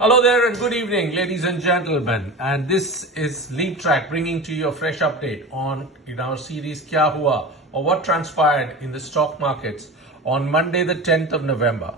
Hello there and good evening, ladies and gentlemen. And this is LEAPTRAC bringing to you a fresh update in our series Kya Hua, or what transpired in the stock markets on Monday, the 10th of November.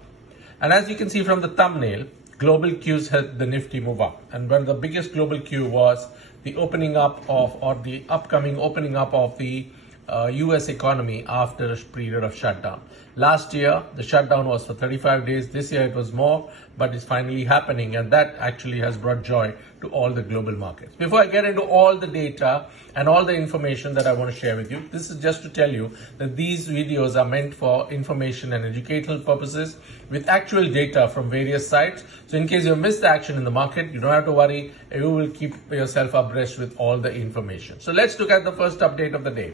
And as you can see from the thumbnail, global cues helped the Nifty move up. And one of the biggest global cue was the opening up of, or the upcoming opening up of the US economy after a period of shutdown. Last year, the shutdown was for 35 days. This year it was more, but it's finally happening, and that actually has brought joy to all the global markets. Before I get into all the data and all the information that I want to share with you, this is just to tell you that these videos are meant for information and educational purposes with actual data from various sites. So in case you missed the action in the market, you don't have to worry. You will keep yourself abreast with all the information. So let's look at the first update of the day.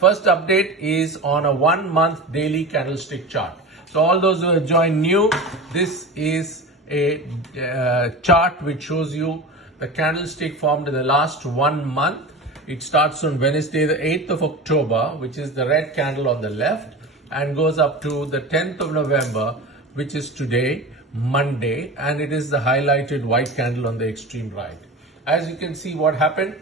First update is on a 1 month daily candlestick chart. So all those who have joined new, this is a chart which shows you the candlestick formed in the last 1 month. It starts on Wednesday, the 8th of October, which is the red candle on the left, and goes up to the 10th of November, which is today, Monday, and it is the highlighted white candle on the extreme right. As you can see, what happened?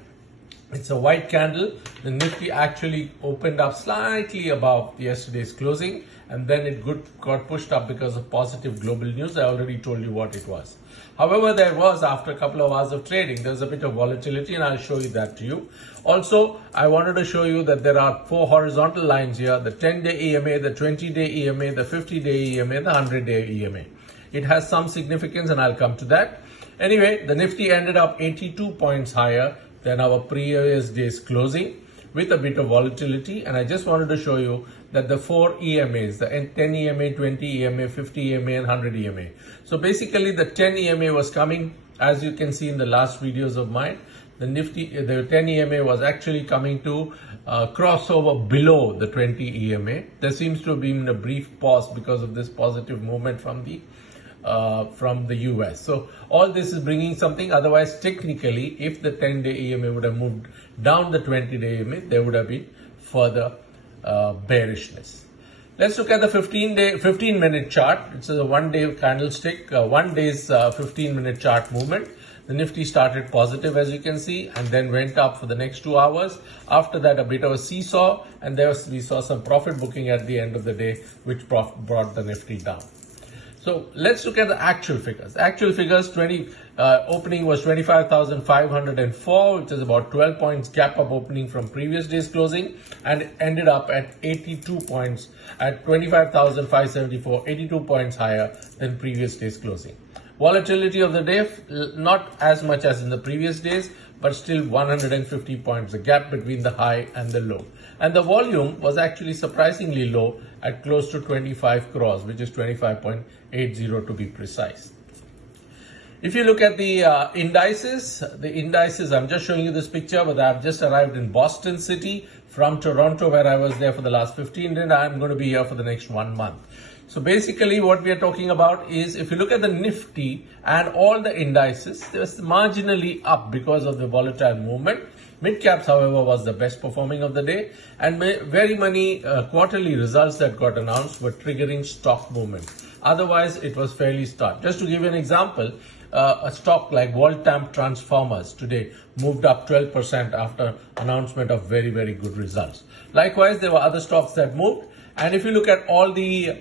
It's a white candle. The Nifty actually opened up slightly above yesterday's closing, and then it got pushed up because of positive global news. I already told you what it was. However, there was, after a couple of hours of trading, there's a bit of volatility, and I'll show you that to you. Also, I wanted to show you that there are 4 horizontal lines here: the 10-day EMA, the 20-day EMA, the 50-day EMA, the 100-day EMA. It has some significance, and I'll come to that. Anyway, the Nifty ended up 82 points higher than our previous day's closing with a bit of volatility. And I just wanted to show you that the 4 EMAs, the 10 EMA, 20 EMA, 50 EMA and 100 EMA. So basically the 10 EMA was coming, as you can see in the last videos of mine, the 10 EMA was actually coming to crossover below the 20 EMA. There seems to have been a brief pause because of this positive movement from the US. So all this is bringing something. Otherwise, technically, if the 10-day EMA would have moved down the 20-day EMA, there would have been further bearishness. Let's look at the 15-minute chart. It's a 1-day candlestick, 1 day's 15-minute chart movement. The Nifty started positive, as you can see, and then went up for the next 2 hours. After that, a bit of a seesaw, and there we saw some profit booking at the end of the day, which brought the Nifty down. So let's look at the actual figures. Actual figures, opening was 25,504, which is about 12 points gap up opening from previous day's closing, and ended up at 82 points at 25,574, 82 points higher than previous day's closing. Volatility of the day, not as much as in the previous days, but still 150 points, the gap between the high and the low. And the volume was actually surprisingly low at close to 25 crores, which is 25.80 to be precise. If you look at the indices, I'm just showing you this picture, but I've just arrived in Boston City from Toronto, where I was there for the last 15 days. I'm going to be here for the next 1 month. So basically what we are talking about is, if you look at the Nifty and all the indices, they were marginally up because of the volatile movement. Mid caps, however, was the best performing of the day, and very many quarterly results that got announced were triggering stock movement. Otherwise, it was fairly stark. Just to give you an example, a stock like Voltamp Transformers today moved up 12% after announcement of very, very good results. Likewise, there were other stocks that moved, and if you look at all the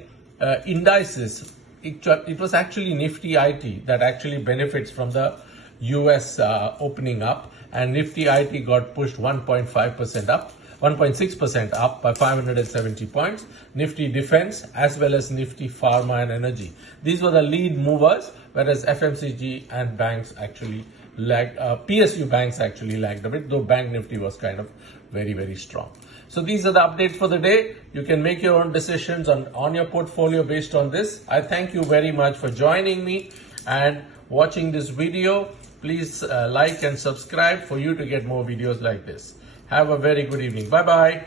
indices, it was actually Nifty IT that actually benefits from the US opening up, and Nifty IT got pushed 1.5% up, 1.6% up by 570 points. Nifty Defense as well as Nifty Pharma and Energy. These were the lead movers, whereas FMCG and banks actually lagged, PSU banks actually lagged a bit, though Bank Nifty was kind of very, very strong. So these are the updates for the day. You can make your own decisions on your portfolio based on this. I thank you very much for joining me and watching this video. Please like and subscribe for you to get more videos like this. Have a very good evening. Bye-bye.